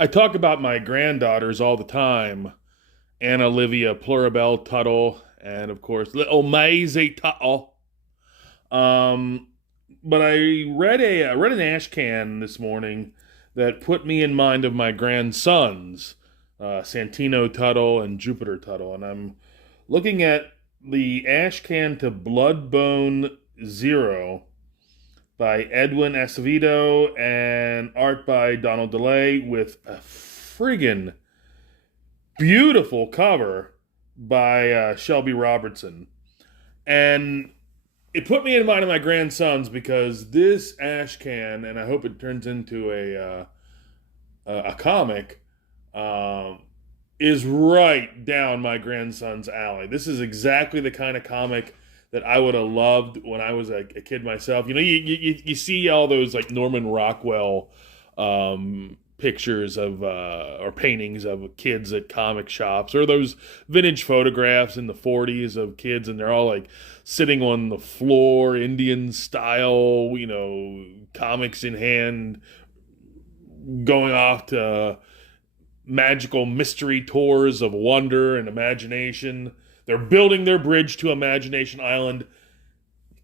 I talk about my granddaughters all the time. Anna Olivia Plurabelle Tuttle, and of course, little Maisie Tuttle. Um, but I read an ash can this morning that put me in mind of my grandsons, Santino Tuttle and Jupiter Tuttle, and I'm looking at the ash can to Bloodbone Zero by Edwin Acevedo and art by Donald DeLay with a friggin' beautiful cover by Shelby Robertson. And it put me in mind of my grandsons because this ash can, and I hope it turns into a comic, um, is right down my grandson's alley. This is exactly the kind of comic that I would have loved when I was a kid myself. You know, you see all those like Norman Rockwell pictures of or paintings of kids at comic shops, or those vintage photographs in the 40s of kids, and they're all like sitting on the floor, Indian style, you know, comics in hand, going off to magical mystery tours of wonder and imagination. They're building their bridge to Imagination Island.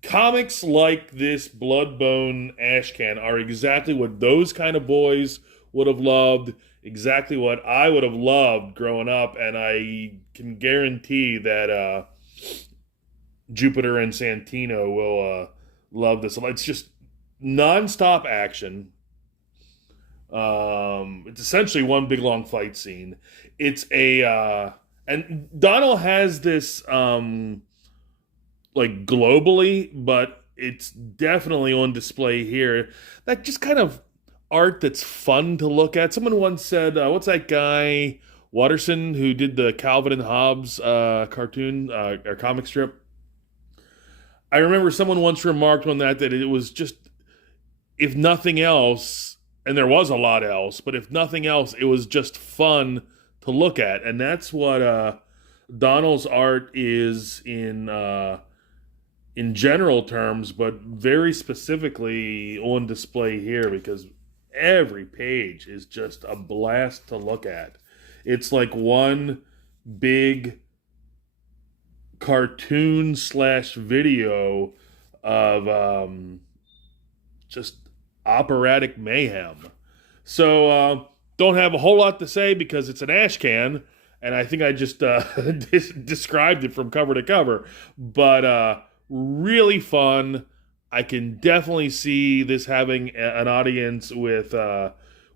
Comics like this Bloodbone Ashcan are exactly what those kind of boys would have loved, exactly what I would have loved growing up, and I can guarantee that Jupiter and Santino will love this. It's just nonstop action. It's essentially one big long fight scene. It's and Donald has this like globally, but it's definitely on display here. That just kind of art that's fun to look at. Someone once said, what's that guy Watterson who did the Calvin and Hobbes cartoon or comic strip? I remember someone once remarked on that it was just, if nothing else, and there was a lot else, but if nothing else, it was just fun to look at. And that's what Donald's art is in general terms, but very specifically on display here, because every page is just a blast to look at. It's like one big cartoon slash video of just operatic mayhem. So don't have a whole lot to say because it's an ash can, and I think I just described it from cover to cover. But really fun. I can definitely see this having an audience with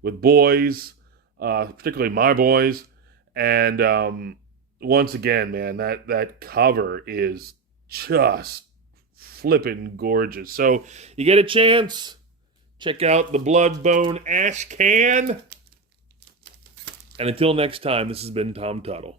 boys, particularly my boys. And once again, man, that cover is just flippin' gorgeous. So you get a chance, check out the Bloodbone Ash Can. And until next time, this has been Tom Tuttle.